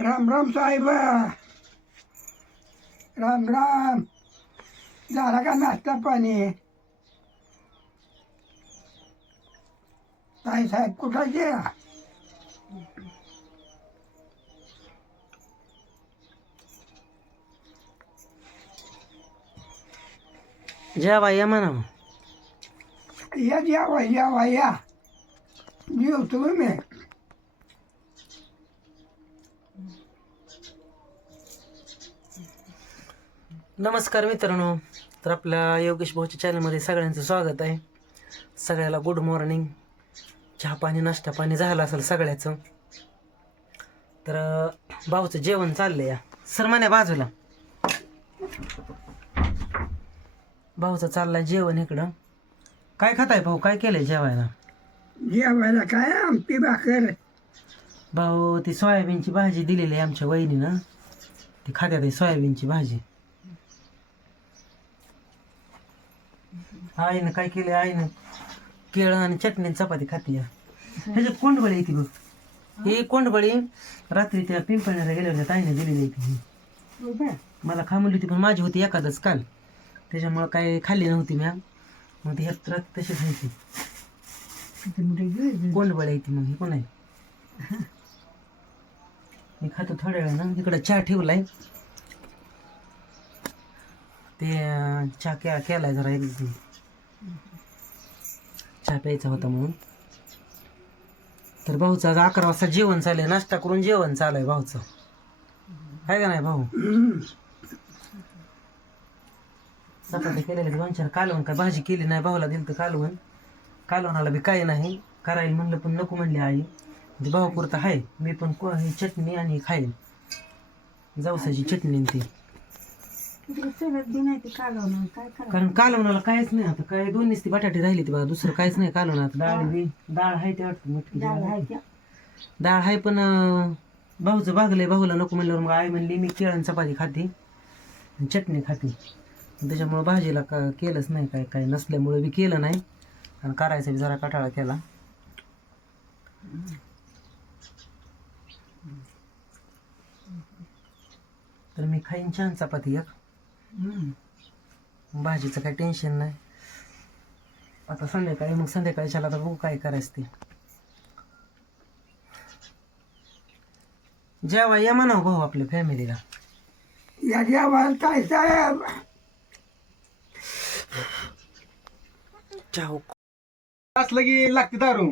राम राम साहेब. राम राम. झाला का नाश्ता पाणी? ताई साहेब कुठं गे जेवा या म्हणा या यावा यावा या. जेवतो मी. नमस्कार मित्रांनो. तर आपल्या योगेश भाऊच्या चॅनलमध्ये सगळ्यांचं स्वागत आहे. सगळ्याला गुड मॉर्निंग चहा पाणी नाश्ता पाणी झालं असेल सगळ्याचं. तर भाऊचं जेवण चाललंय या. सर म्हण्या बाजूला. भाऊचं चाललंय जेवण इकडं. काय खाताय भाऊ? काय केलंय जेवायला? जेवायला काय? आमटी भाकर. भाऊ ती सोयाबीनची भाजी दिलेली आहे आमच्या वहिनीनं. ती खात्यात आहे सोयाबीनची भाजी. आईनं काय केलं आईनं केळं आणि चटणी आणि चपाती खाती या ह्याच्यात कोंडबळी येते बघ. ही कोंडबळी रात्री त्या पिंपळण्याला गेल्या होत्या ताईने दिलेली आहे मला खा म्हणली होती पण माझी होती एखादच काल. त्याच्यामुळं काय खाल्ली नव्हती मॅम मग ती ह्यात रात तशीच खायची कोंडबळी येते मग ही कोण आहे? मी खातो थोड्या वेळानं. इकडं चहा ठेवलाय. ते अं, चहा के केलाय जरा एक चहा प्यायचा होता म्हणून. तर भाऊचं आज अकरा वाजता जेवण चाललंय नाश्ता करून जेवण चालू भाऊचं. आहे का नाही भाऊ? चपाती केलेले दोन चार कालवण काय भाजी केली नाही भाऊला दिलं तर कालवण. कालवणाला बी काही नाही. करायला म्हणलं पण नको म्हणली आई. म्हणजे भाऊ पुरतं आहे मी पण को ही चटणी आणि खाईन. जावसाची चटणी ती. ती कारण कालवणाला काहीच नाही आता. काय दोन ती बटाटे राहिली ती बघा. दुसरं काहीच नाही कालवणात. डाळ बी डाळ आहे ते वाटतं. डाळ आहे. डाळ आहे पण अं, भाऊचं भागलंय भाऊला नको म्हणल्यावर मग आई म्हणली मी केळण चपाती खाते आणि चटणी खाते. त्याच्यामुळं भाजीला का केलंच नाही काय काय नसल्यामुळं बी केलं नाही. आणि करायचा बी जरा कटाळा केला. तर मी खाईन छान चपाती एक. भाजीचं काही टेन्शन नाही. आता संध्याकाळी मग संध्याकाळच्याला आता बघू काय करायचं ते. जेवा या म्हणावं भाऊ आपल्या फॅमिलीला या जेवायला काय साहेब? असलं की लागते दारू.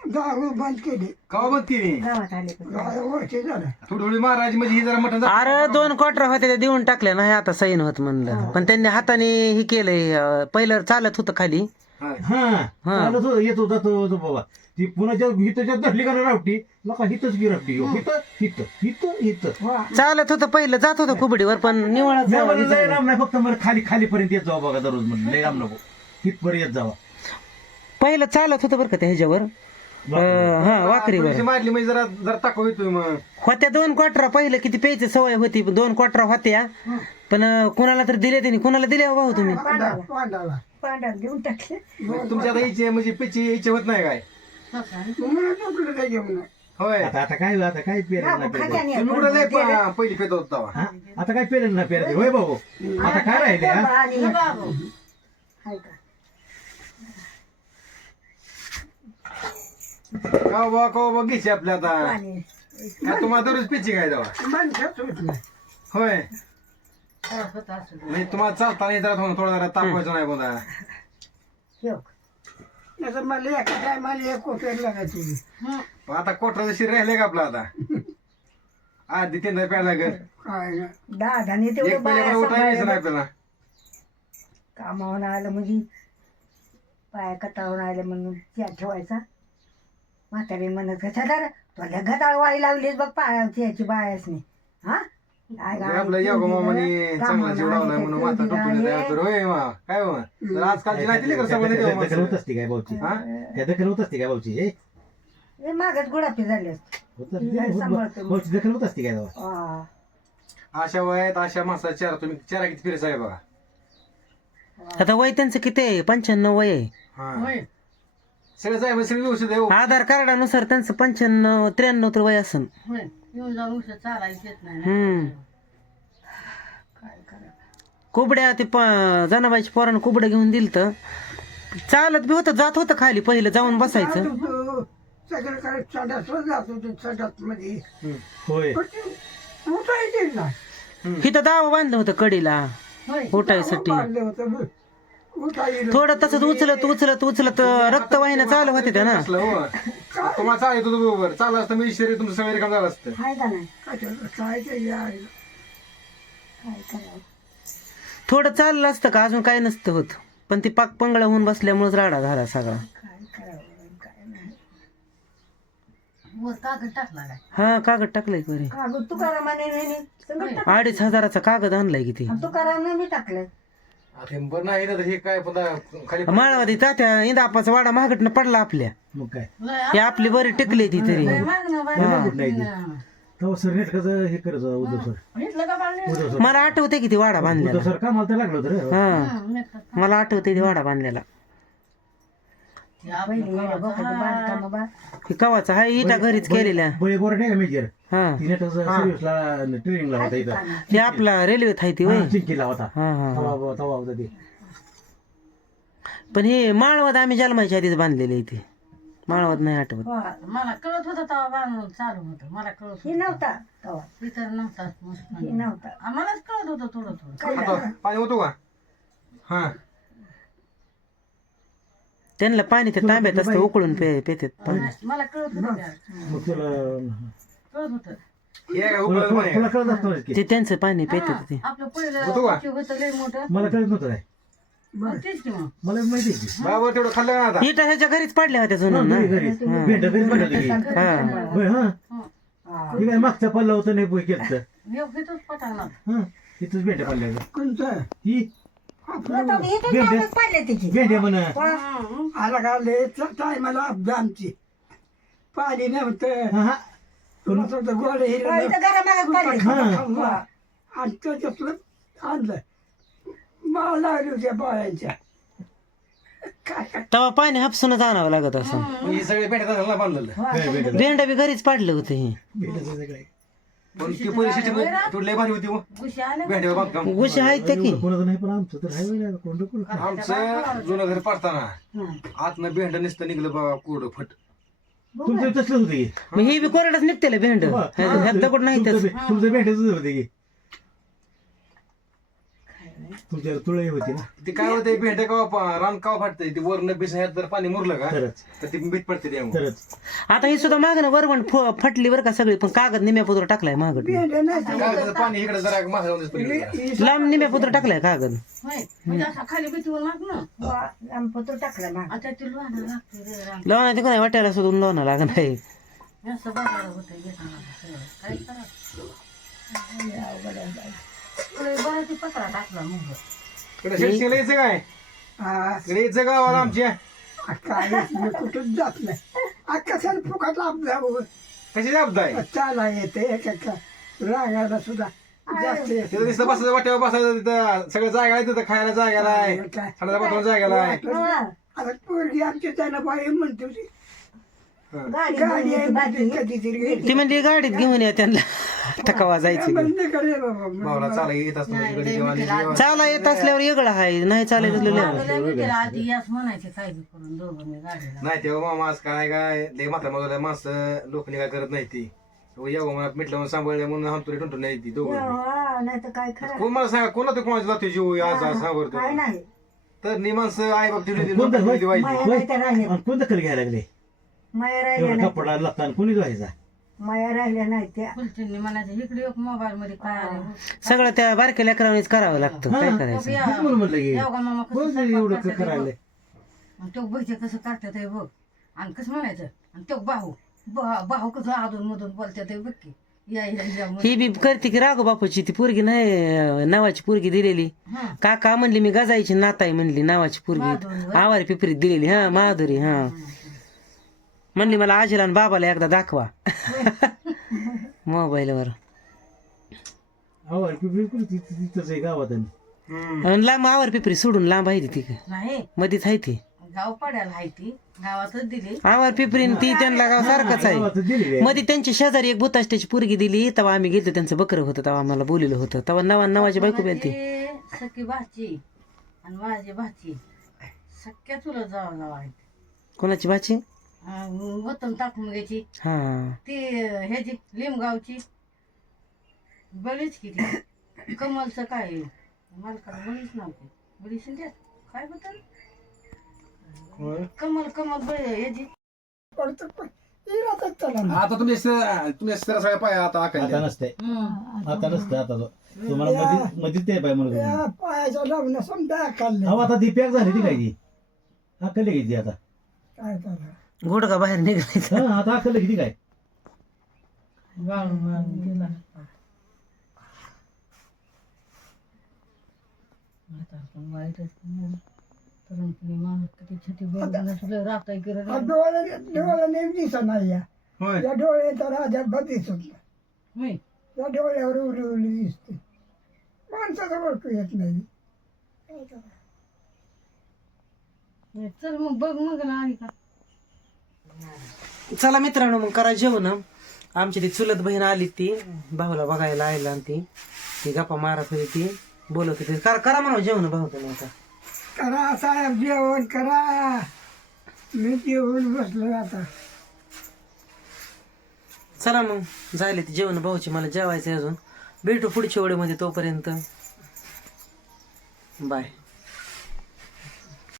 दारू बंद केली. कवा बंद केली? काय वर्ष झालं थोडी थोडी महाराज म्हणजे ही जरा मटण अरे दोन क्वार्टर होते ते देऊन टाकले नाही आता सैन होत म्हणलं. पण त्यांनी हाताने हे केलंय अं, पहिलं चालत होतं खाली. हा. हा चालत होतं येत होता तो बाबा. ती पुण्याच्या हितच्या धरली का रावटी नका हितच गी रावटी हित हित हित हित. चालत होतं पहिलं जात होतं कुबडीवर पण निवळत नाही जावं, म्हणलं, लय विचारलं. लांब नाही फक्त मला खाली खालीपर्यंत येत जावा बघा दररोज म्हणलं. लय लांब नको. हितपर्यंत येत जावा. पहिलं चालत होतं बरं का त्या ह्याच्यावर? अं, हा वाकरीवर थोडीशी मारली म्हणजे जरा जरा टाकू येतोय मग. होत्या दोन क्वार्टर पहिलं किती प्यायची सवय होती दोन क्वार्टर होत्या. पण अं, कुणाला तर दिले त्यांनी कुणाला दिले हो भाऊ तुम्ही? पांडाला. आता इच्छे म्हणजे पिची इच्छा होत नाही काय? तुम्हाला कुठलं काय जेवण नाही. होय. आता आता काय आता काय पेरेल ना पेरेल? तुम्ही कुठं लय प- पहिली पेत होता तेव्हा? हा? आता काय पेरेल ना पेरेल? होय भाऊ. आता काय राहिले हा? का? का बा घ्यायची आपल्या आता. तुम्हाला दररोज पिची काय नाही. होय. नाही तुम्हाला चालता नाही जरा थोडं थोडं जरा तापवायचं नाही मला एका टायमाला एक कोटर लागायची पण आता कोटरा शिर राहिले का आपला आता? आधी तीनदा प्यायला लागेल. काय. दादाने एक तेवढं पहिले बाया उठायचं नाही. आपल्याला. कामावून आलं म्हणजे पाया कटावून आलं म्हणून त्या ठेवायचा. म्हातारी म्हणत कशा दार तुला घटाळ वाई लावलीस बघ पायाची याची बायासनी हा काय जर गाय आपलं योगा मामाने चांगला कामाला जीव लावलाय आली म्हणून तर माता पोरगी टुटून आहे. तर होय मा काय हो तर आजकालची नाही दिली का त्या सगळं दखल- देवा दखल होत माणसं? असते काय भाऊची हा? त्या दखल होत असते काय भाऊची हे? हे गुडापी झाले असते होत असते. सांभाळतो. भाऊची दखल होत असते काय तेव्हा? अशा वयात अशा माणसाचा चेहरा तुम्ही चेहरा किती फिरस आहे बघा आता वय त्यांचं किती आहे पंच्याण्णव वय आहे हा सगळं आहे सगळं व्यवस्थित आहे हो. आधार कार्डानुसार त्यांचं पंच्याण्णव त्र्याण्णव तर वय असन. येऊन जाऊन उशीर चालायचं येत नाही ना. हम्म. काय करा कुबड्या ते प- जनाबाईच्या पोरानं कुबड्या घेऊन दिलं तर चालत बी होतं जात होतं खाली पहिलं जाऊन बसायचं. सगळीकडे चढत जात होतो चढत मध्ये. होय. पण ते उठायचे ना इथं दावा बांधलं होतं कडीला. होय उठायसाठी. बांधलं होतं थोडं तसंच उचलत उचलत उचलत रक्तवाहिन्या चालू होते त्या ना असलं हो. तुम्हाला चालायचं होतं बरोबर. चाललं असतं मी शरीर तुमचं सगळं रिकाम झालं असतं. हाय का नाही? कशाला काय ते यायला काय करावं थोडं चाललं असतं का? अजून काय नसतं होत. पण ती पाक पंगळा होऊन बसल्यामुळेच राडा झाला सगळा. काय करावं? काय नाही. वर कागद टाकला काय? हा कागद टाकलाय की कागद तुकारामाने नेहमी सगळं टाक- अडीच हजाराचा कागद आणलाय किती आणि तुकारामने मी टाकलं. आता बरं नाही ना तर हे काय पुन्हा खाली तात्या इंदापाचा वाडा महागटनं पडला आपल्या. मग काय? हे आपली बरी टिकली ती तरी. नाही ते. तेव्हा सर हे करत होता उद्धव सर. घेतलं का बाळले उद्धव सर. मला आठवते किती वाडा बांधलेला. उद्धव सर कामाला तर लागलं होतं रे. हा. मला आठवते ती वाडा बांधलेला पहिले येडं बघायचं बांधकाम बा हे कवाचा? हा इटा घरीच केलेल्या. बळी गोरा नाही का मेजर? हा. ती नेटकाचं सर्व्हिसला ट्रेनिंगला होता इथं. ते आपला ती वय. हा, चिंकीला होता. हा हा हा. तवा तवा होता ते. पण हे माळवद आम्ही जन्माच्या आधीच बांधलेले इथे. माळवद नाही आठवत. मला कळत होतं तेव्हा बांधून चालू होतं. मला कळत हे होतं नव्हता तेव्हा. इतर नव्हता मस्त. हे नव्हता. आम्हालाच कळत होतं थोडं थोडं. पाणी होतो का? हा. त्यांना पाणी ते तांब्यात असतं उकळून पे पेतात पाणी. मला कळत होतं त्या. मग तुला कळत होतं. हे काय तुला उकळलं पाणी तुला आहे कळत असतं की ते त्यांचं पाणी पेतात ते. आपलं पहिलं होतो का? पक्षी होतं लय मोठं. मला कळत नव्हतं काय. मग तेच की मग. मला माहिती आहे की. बाबा तेवढं खाल्लं का ना आता इटा ह्याच्या घरीच पडल्या होत्या जुनं ना. घरी घरी. भेंड घरीच भेटत होती की. हा. होय हा. हा. हे काय मागचा पल्ला होता नाही पोय केलं मी घेतोच पटांगणात हा इथंच भेंड्या पडल्या कोणतं? ही नावच पाडलं तिची भेंड्या म्हणा. आला का टायमाला आमची. पाणी नव्हतं. तुला होतं गोड. आणि त्याच्यातलं आणलं. मला लागली होत्या तेव्हा पाणी हापसूनच आणावं लागत असं. हे सगळे भेंडा बी घरीच पाडलं होतं हे. पण ती परिस्थिती तुला लय भारी होती हो. गुशी आले भेंड्यावर बांधकाम गुशी आहेत त्या की. कोणाचं नाही पण आमचं तर हाय कोण कोण आमचं जुनं घर पाडताना. आतनं भेंड नुसतं निघलं बाबा कोरडं फट. तुमचं तसलं होतं की. मग हे बी कोरडच निघतेले भेंड. ह्यात दगड नाही तुमचं त्याच भे- तुमचं भेंड्याच होते की. तुमच्या तुळई होती ना? ते काय होतं भेंड का रान का फाटतंय? ते वरनं बिस ह्यात जर पाणी मुरलं का खरंच. तर ती भीत पडते त्यामुळे आता ही सुद्धा मागणं वरवण फ- फटली बरं का सगळी पण कागद निम्यापुत्र टाकलाय मागड भेंड्या पाणी इकडे जरा लांब निम्यापुत्र टाकलाय कागद. होय म्हणजे असा खाली भीतीवर माग ना. वा, आंबपत्र टाकलं ना आता ते लोहाणं लागते रे रान. लावणार ते कोणा वाट्याला सुद्धा असं होतं घेताना सगळं. काय करा बरं ती पत्रा टाकला मग इकडे शेतशिंगला यायचं काय? हा, इकडे यायचं गावाला आमच्या. काय मी कुठं जात नाही. आ, कशाला फुकट आपल्या कशी चाला येते एका रागायला सुद्धा. जास्त येते. बसायचं वाट्यावर बसायचं तिथं. सगळं जागा आहे तिथं खायला जागाला आहे. बाथरूम आहे. आता पोरगी आमच्या त्यानं बाई म्हणते होती, गाडी गाडी आहे घेऊन म्हणते बाकी कधीतरी ती म्हणली गाडीत घेऊन या त्यांना. टकावा जायचं बंद करे बाबा भावाला चाला येत असतो. चाला येत असल्यावर वेगळं आहे नाही मागं लय आधी याच म्हणायचे काय बी करून दोघं मी गाडीला. नाही तेव्हा मामा आज काय काय लय मात्र माझ्या माणसं लोकांनी काय करत नाही ती. येऊ मला मिटलं म्हणून सांभाळलं म्हणून हंतुरी टुंटून नाही ती दोघं. नाही तर काय खरं? कोण मला सांगा कोणा ते कोणाची जाते जीव? आज नाही. तर नि माणसं आई बाप कोणतं माया? नाही तर राहिले कोणतं कल घ्यायला लागले? माया राहिल्या एवढा नाही कपडा लागताना कोणी माया राहिल्या नाही त्या. म्हणायचे इकडे एक मोबाईल मध्ये काय आले. सगळं त्या बारक्या लेकरांनीच करावं लागतं. काय करायचं? या- म्हणून म्हटलं की येऊ का मामा कोण कसं एवढं करतात करायला. हे बघ. आणि तो कसं करतात हे बघ. आणि कसं म्हणायचं? आणि तो बाहू बा- बाहू कसं अधून मधून बोलतात हे बघ की. या या या म्हणून. ही बी करते की राघो बापूची ती पोरगी नाही अं, नावाची पोरगी दिलेली. हं. काका म्हणली मी गजाईची नाताई म्हणली नावाची पोरगी. माधुरी, आवारी पिपरीत दिलेली. हा माधुरी हा. म्हणली मला आजीला आणि बाबाला एकदा दाखवा. मोबाईलवर. आवाज पिपरी कुठे ति- ति- तिथंच आहे गावात आणि. आणि लांब आवर पिपरी सोडून लांब आहे ती नाही. मध्येच आहे ती. गाव पाड्याला आहे ती. गावातच दिली. आवाज पिपरीन ती त्यांना गाव सारखंच आहे. गावात दिलेली आहे. मध्ये त्यांची शेजारी एक भूताष्टाची पोरगी दिली तेव्हा आम्ही गेलो त्यांचं बकरं होतं तेव्हा आम्हाला बोलिलं होतं. तेव्हा नवा नवाची बायको बेलती कोणाची सखी भाची. आणि माझी भाची. सख्या चुलत जावा जावा आहेत कोणाची भाची? अं, वतन टाकून घ्यायची. हा. ती ह्याची लिमगावची बळीच किती. कमलचं काय? मालकाला बळीच नव्हते बळी काय होतं कमल कमल बळी ह्याची. आता तुम्ही तुम्ही सर सगळ्या पाय आता आता नसतंय. आता नसतं आता तो. तुम्हाला मध्ये मध्ये ते पाय. या पायाच्या लग्न समजा खाल्ले. अहो आता ती पॅक झाली ती काय ती? अकल किती आता. काय करा गुडगा बाहेर निघायचा? हा आता किती काय? राहता हा डोळे डोळे नेहमी दिसत नाही या होय. या डोळे तर दिसत नाही मी या डोळ्यावर उरी उरी दिसते. माणसाचं ओळखू येत नाही? चल मग बघ मग ना आणि का. चला मित्रांनो मग करा जेवण. आमची ती चुलत बहीण आली ती भाऊला बघायला आयला आणि ती ती गप्पा मारत होती ती बोलत होती. करा करा म्हणा जेवण भाऊ तुम्ही आता. करा साहेब जेवण करा. मी जेवण बसलो आता. चला मग झाले ती जेवण भाऊची मला जेवायचं अजून. भेटू पुढच्या वेळेमध्ये तोपर्यंत. बाय.